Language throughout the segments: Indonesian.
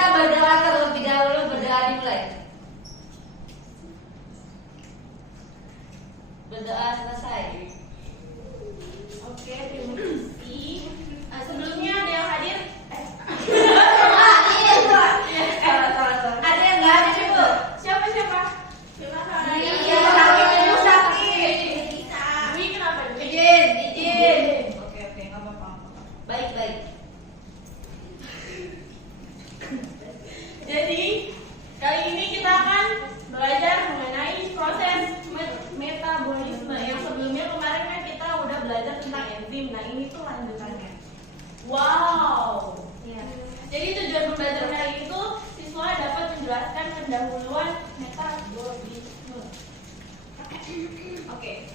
Kita berdoa terlebih dahulu, berdoa dimulai. Berdoa selesai. Oke, terima kasih. Sebelumnya ada yang hadir? Ada yang nggak hadir itu? Siapa? Silakan. Iya, sakit. Dwi kenapa? Izin. Oke, nggak apa-apa. Baik. Jadi kali ini kita akan belajar mengenai proses metabolisme. Yang sebelumnya kemarin kan kita udah belajar tentang enzim. Nah ini tuh lanjutannya. Wow. Ya. Jadi tujuan pembelajaran hari ini tuh siswa dapat menjelaskan pendahuluan metabolisme. Oke.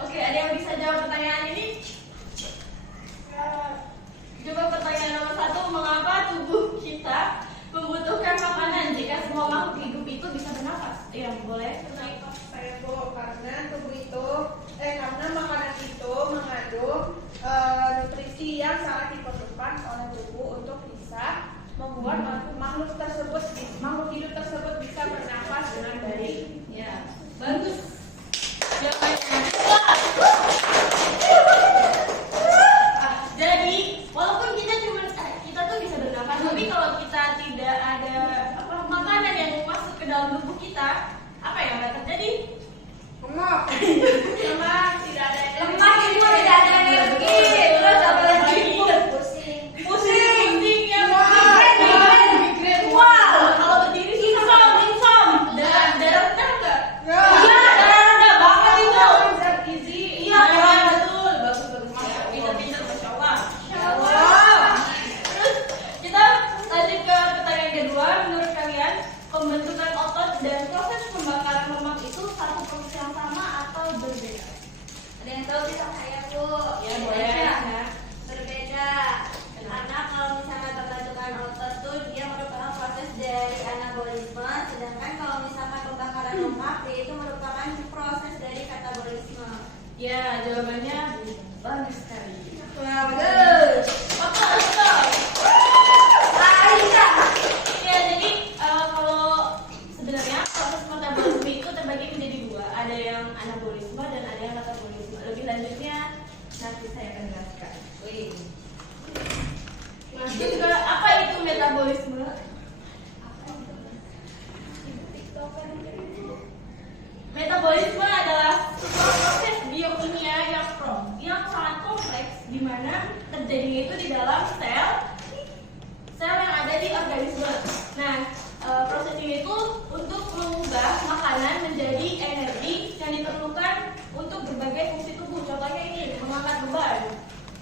Oke, ada yang bisa jawab pertanyaan ini? Coba pertanyaan nomor 1, mengapa tubuh kita membutuhkan makanan jika semua makhluk hidup itu bisa bernafas? Iya, boleh. Kenapa saya Bu? Karena tubuh itu, karena makanan itu mengandung nutrisi yang sangat diperlukan oleh tubuh untuk bisa membuat makhluk hidup tersebut bisa bernafas dengan baik. Ya, bagus. Jawabannya. Jadi, walaupun kita tuh bisa bernafas, tapi kalau kita tidak ada makanan yang masuk ke dalam tubuh kita, apa yang akan terjadi? Lemah, tidak ada Lemah itu tidak ada energi. Terus apa lagi? Pusing ya, migrain. Wah, kalau berdiri insomnia. Darah rendah nggak? Iya, darah rendah banget itu. Zat gizi. Iya, betul. Bagus. Pintar-pintar, Masya Allah. Terus kita lanjut ke pertanyaan kedua. Menurut kalian, pembentukan otot dan proses pembakaran lemak itu satu proses yang sama atau berbeda? Ada yang tahu bisa saya Bu? Ya, boleh. Ya. Berbeda. Karena kalau misalnya pembentukan otot tuh dia merupakan proses dari anabolisme, sedangkan kalau misalnya pembakaran lemak dia itu merupakan proses dari katabolisme. Ya, jawabannya bagus sekali. Bagus. Betul. Aisyah. Ya, jadi kalau sebenarnya proses metabolisme itu terbagi menjadi dua. Ada yang anabolisme dan ada yang katabolisme. Lebih lanjutnya nanti saya akan jelaskan. Wih. Lanjut ke apa itu metabolisme? Metabolisme adalah sebuah proses biokimia yang sangat kompleks, di mana terjadinya itu di dalam sel yang ada di organisme. Nah, proses ini itu untuk mengubah makanan menjadi energi yang diperlukan untuk berbagai fungsi tubuh. Contohnya ini, mengangkat beban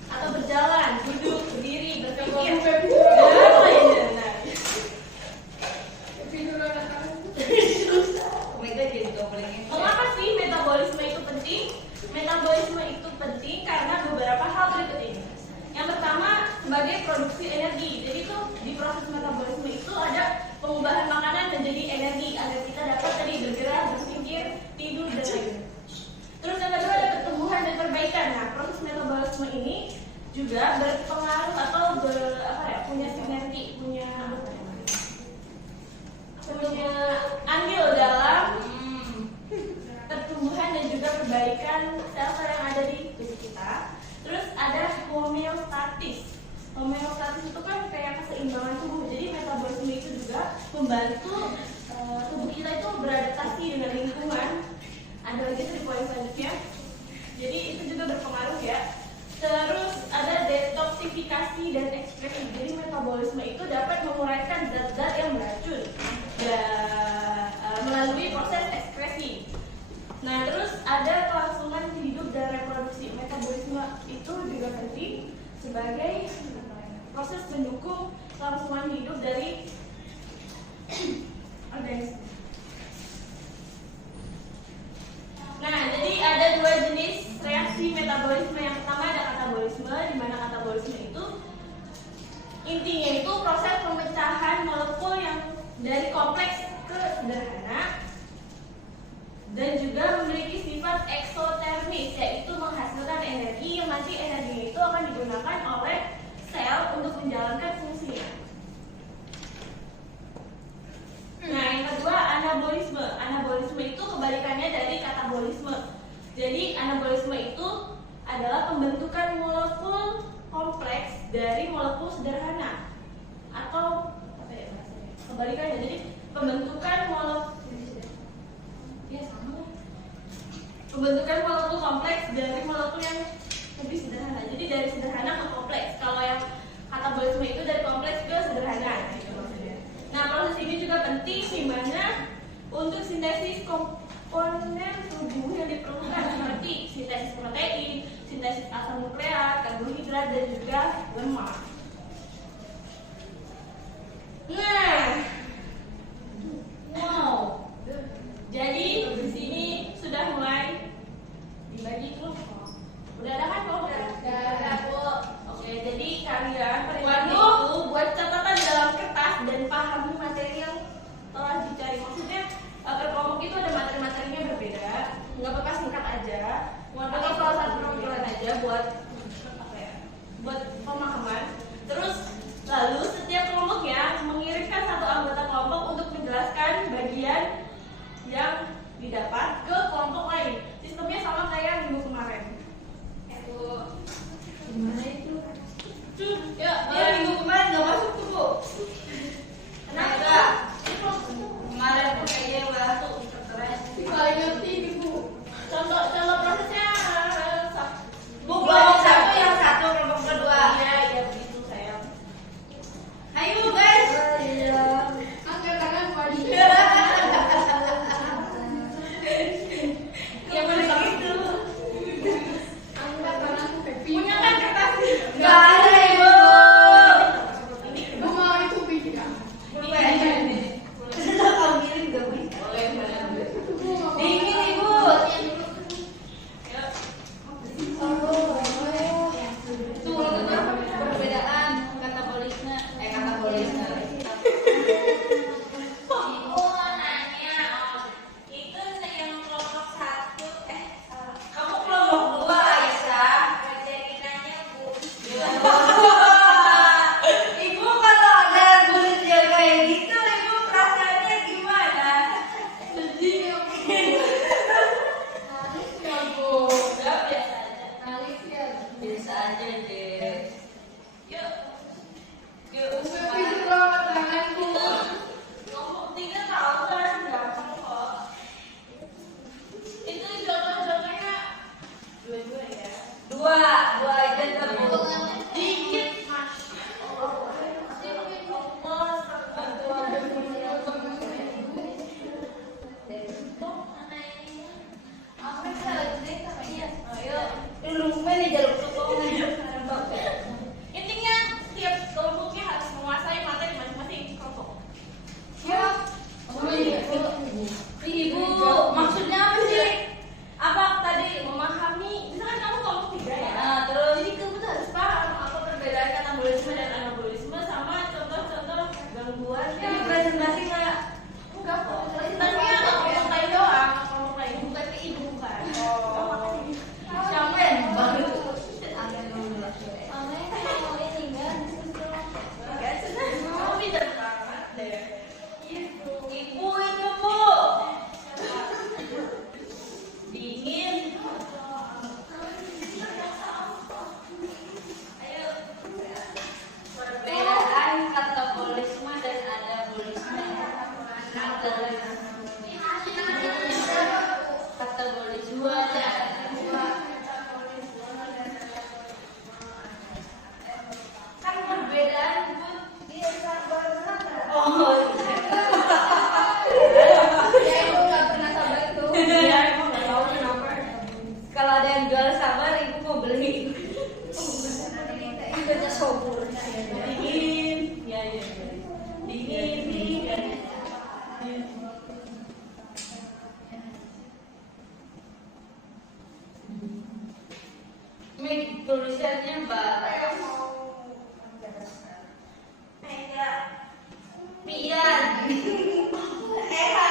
atau berjalan, duduk, berdiri, berpikir, dan lainnya. Nah, mengapa sih metabolisme itu penting? Metabolisme itu penting karena beberapa hal berikut ini. Yang pertama, sebagai produksi energi. Jadi itu di proses metabolisme itu ada pengubahan makanan menjadi energi agar kita dapat tadi bergerak, berpikir, tidur dan lainnya. Terus yang kedua ada pertumbuhan dan perbaikan. Nah, proses metabolisme ini juga berpengaruh atau punya sinergi, punya andil dalam pertumbuhan dan juga perbaikan sel-sel yang ada di tubuh kita. Terus ada homeostatis. Homeostatis itu kan kayak keseimbangan tubuh. Jadi metabolisme itu juga membantu tubuh kita itu beradaptasi dengan lingkungan. Ada lagi di poin selanjutnya. Jadi itu juga berpengaruh ya. Terus ada detoksifikasi dan ekskresi. Jadi metabolisme itu dapat menguraikan zat-zat yang beracun melalui proses ekskresi. Nah, terus ada kelangsungan hidup dan reproduksi. Metabolisme itu juga penting sebagai proses mendukung kelangsungan hidup dari organisme. Nah, jadi ada dua jenis reaksi metabolisme. Yang pertama ada katabolisme, di mana katabolisme itu intinya itu proses pemecahan molekul yang dari kompleks ke sederhana dan juga memiliki sifat eksotermis, yaitu menghasilkan energi anabolisme. Jadi anabolisme itu adalah pembentukan molekul kompleks dari molekul sederhana, atau apa ya bahasanya? Kebalikannya. Jadi pembentukan molekul kompleks dari molekul yang lebih sederhana. Jadi dari sederhana ke kompleks. Kalau yang katabolisme itu dari kompleks ke sederhana gitu maksudnya. Nah, proses ini juga penting di mana untuk sintesis komponen tubuh yang diperlukan seperti sintesis protein, sintesis asam nukleat, karbohidrat, dan juga lemak. Nah, wow. Jadi di sini sudah mulai dibagi kelompok. Udah ada kan kelompok? Udah ada, Bu. Oke, jadi kalian itu buat catatan dalam kertas dan pahami materi yang telah dicari. Maksudnya per kelompok itu ada materi-materinya berbeda. Nggak apa-apa, singkat aja. Modal salah satu rompilan aja buat apa ya? Buat pemahaman. Terus lalu setiap kelompoknya mengirimkan satu anggota kelompok untuk menjelaskan bagian yang didapat ke kelompok lain. Sistemnya sama kayak minggu kemarin. Gimana itu? Ya, minggu kemarin nggak masuk tuh, Bu. Kenapa? Kemarin tuh kayaknya masuk terkeren. Paling ngerti ibu. Contoh prosesnya Bu, kelompok satu yang satu, kelompok kedua. Iya begitu sayang. Ayo guys. Angkat tangan padi. Yang mana gitu? Angkat tangan Pepi. Punya kan kertasnya? Nggak ada, Ibu. Ibu mau itu bisa. Kalau ngirim nggak bisa. Boleh. Dingin, Ibu. Tuh, perbedaan katabolisme. Ibu nanya, itu yang kelompok satu, kamu kelompok dua, Aisyah. Jadi nanya, Bu. Ibu kalau ada kulit yang kayak gitu, Ibu perasaannya gimana? Sedih ya Bu. Nangis ya Bu. Enggak, biasa aja. Nangis ya. Biasa aja deh. Yuk. Pepi juga tanganku. Kelompok 3 tahu kan? Gampang kok. Itu contoh-contohnya dua ya. Dua aja ntar, Bu. Dikit mas. Intinya setiap kelompoknya harus menguasai materi masing-masing kelompok. Ibu, maksudnya apa sih? Apa tadi? Memahami, misalkan kamu kelompok 3 ya. Nah, terus Jadi kamu tuh harus paham apa perbedaan katabolisme dan anabolisme sama contoh-contoh gangguan. ini presentasi nggak? Enggak kok. Presentasinya kelompok lain doang, kelompok lain bukan ke ibu bukan. Sampai baru. Kamu pintar banget deh. Ibu itu, Bu. Dingin. Ayo. Perbedaan katabolisme dan anabolisme. Katabolisme dan kan perbedaan, Bu. Dia sabar sabar. Oh. Ya Ibu nggak pernah sabar itu. Iya, emang nggak tahu kenapa. Kalau ada yang jual sabar, Ibu mau beli. Ibunya sobur. Dingin. Ya. Dingin. Ini tulisannya Mbak. Pian. Era.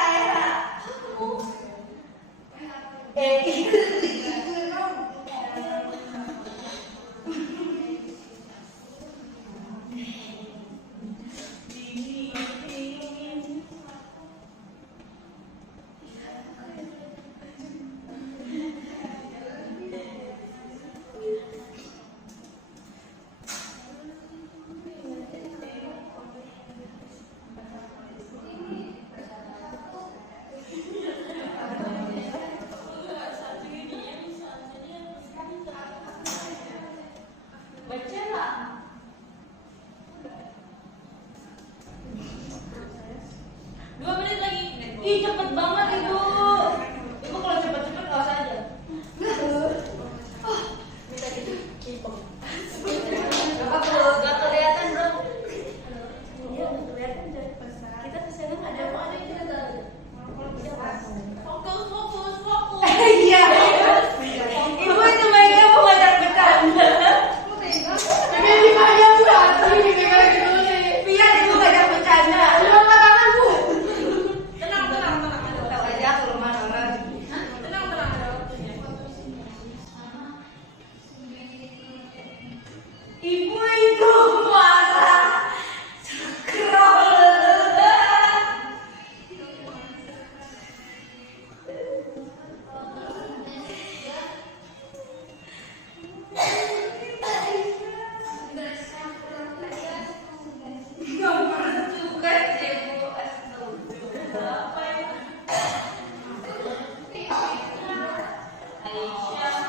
Aisyah,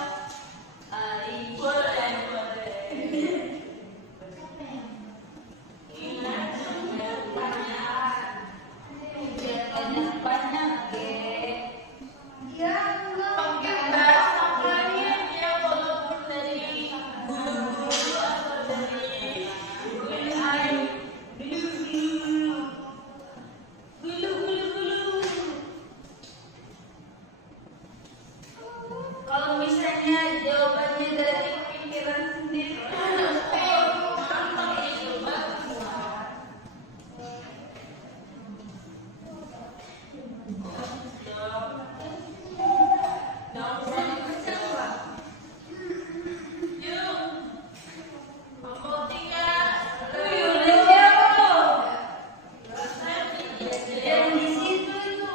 Aisyah. Ingat banyak-banyak, Gek. Ya Allah. Pakai bahasa kalian ya, walaupun dari bulu-bulu atau dari kulit air. Bulu-bulu. Kalau misalnya jawabannya dari pikiran sendiri, yang di situ itu.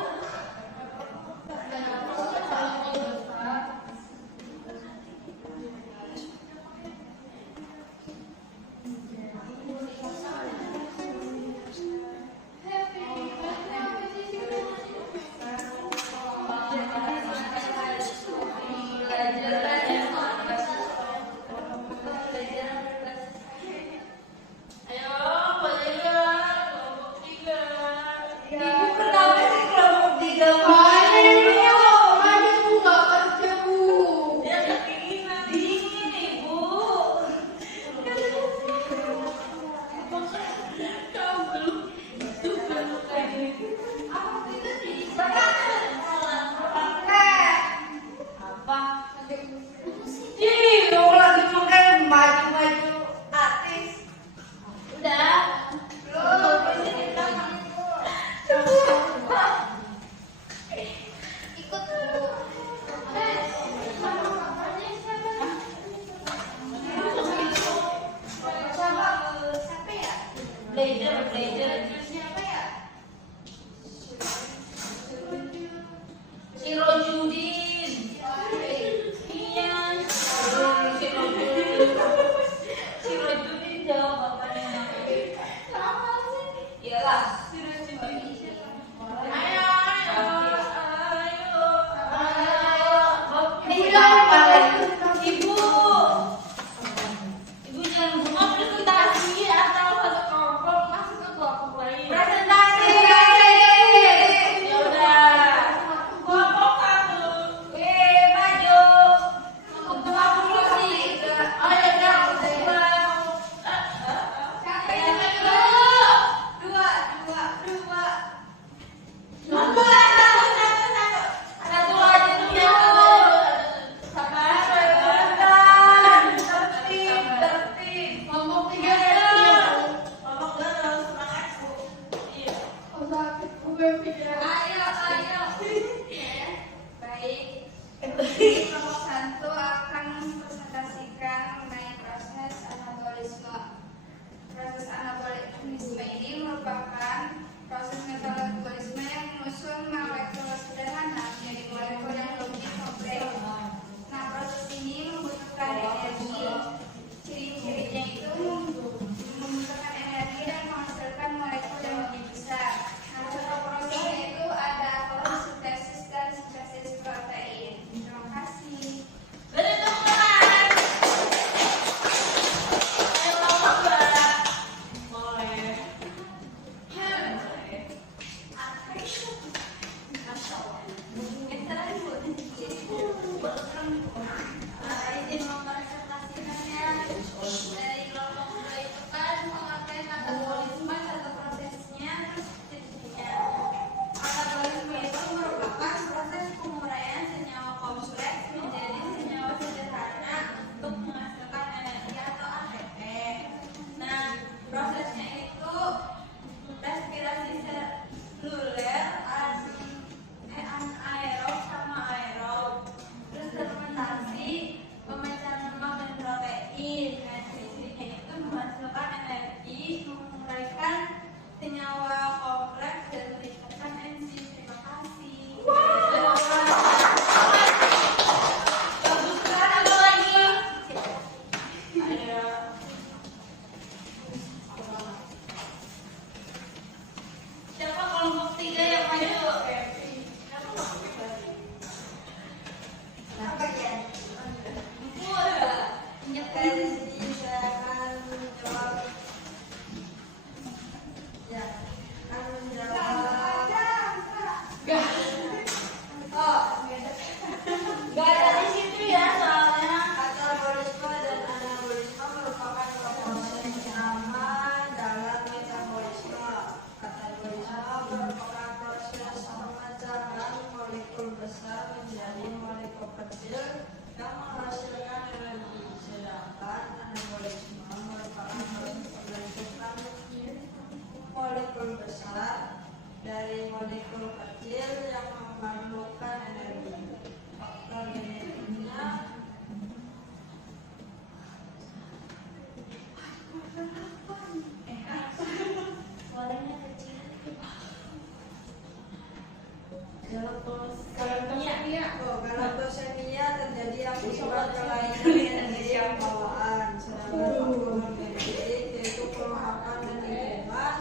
baterai lain dari energi yang bawaan. Sedangkan faktor non-kinetik yaitu pelengkapan dan lingkungan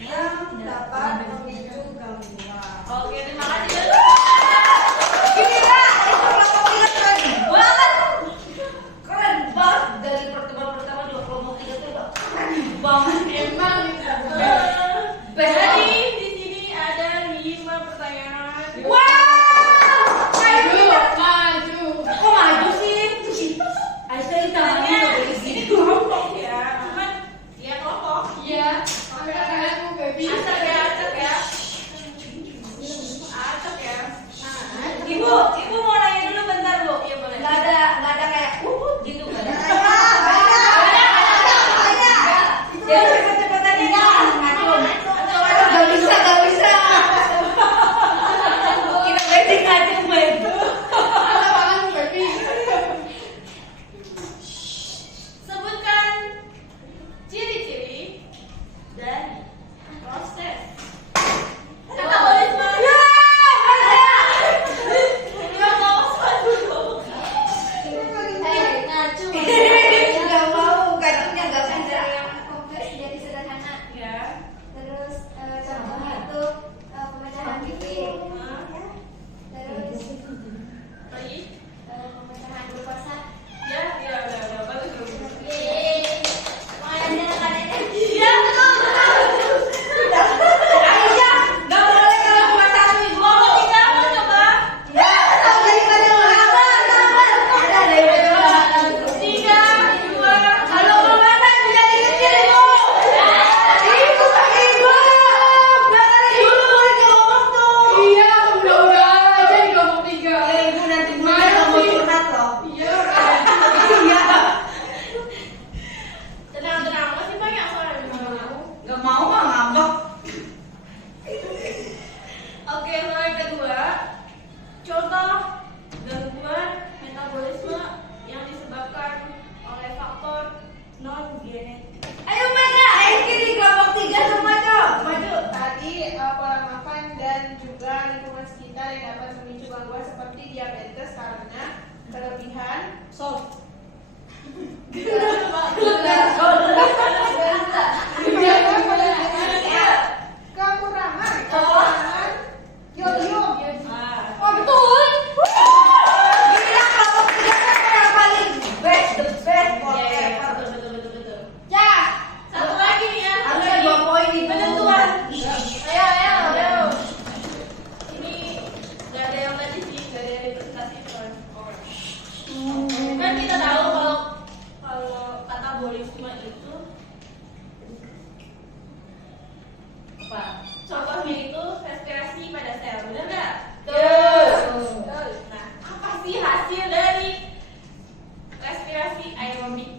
yang dapat memicu gangguan. Oke, terima kasih. Gila, itu kelompok 3 keren banget. Keren banget dari pertemuan pertama juga kelompok 3 tuh udah keren banget. Emang jadi di sini ada 5 pertanyaan. Wow, Maju. kok maju sih? Aisyah Sebenarnya ini kelompok ya, cuman ya kelompok. Iya. Aku baby. Acak ya, acak ya. Acak ya. Ibu mau nanya dulu bentar bu. Iya boleh. Nggak ada kayak gitu nggak ada. Jadi cepet-cepetan ya. Nggak bisa. Kita basic aja main. Ada banget baby. Sebutkan ciri-ciri dari proses metabolisme. Ya mau dulu. Ngacu. Nggak mau, kacungnya nggak bisa. Kompleks jadi sederhana. Ya. Terus contohnya tuh pemecahan bikin. Terus Lagi. pemecahan glukosa. Ya, udah bagus. Yeay. Lumayan ya kan ini. Iya betul. Aisyah, nggak boleh kalau cuma satu ibu. Mau tiga mau coba? Ya, tahu dari mana ada dari mana? 3, 2, Kalau mau makan bisa dikecil ibu. Ibu pakai ibu. Belakang dulu boleh ngomong tuh. Iya, mudah-mudahan aja di kelompok 3. Ya ibu nanti mau curhat loh. Iya. Iya. tenang, masih banyak soalnya. Nggak mau mah ngambek. Oke, soal yang kedua, contoh gangguan metabolisme yang disebabkan oleh faktor non genetik. Ayo Maja, kiri kelompok 3 semua dong. Maju. Tadi pola makan dan juga lingkungan sekitar yang dapat memicu gangguan seperti diabetes karena kelebihan kekurangan yodium. Oh betul. Gila kelompok 3 kan yang paling best, the best whatever. Betul. Ya, Satu lagi nih ya. harusnya 2 poin itu. Penentuan. Ayo. Ini nggak ada yang tadi sih, nggak ada yang dipresentasi kan. Kan kita tahu kalau katabolisme itu apa? Contohnya itu respirasi pada sel, benar nggak? Betul. Nah, apa sih hasil dari respirasi aerobik?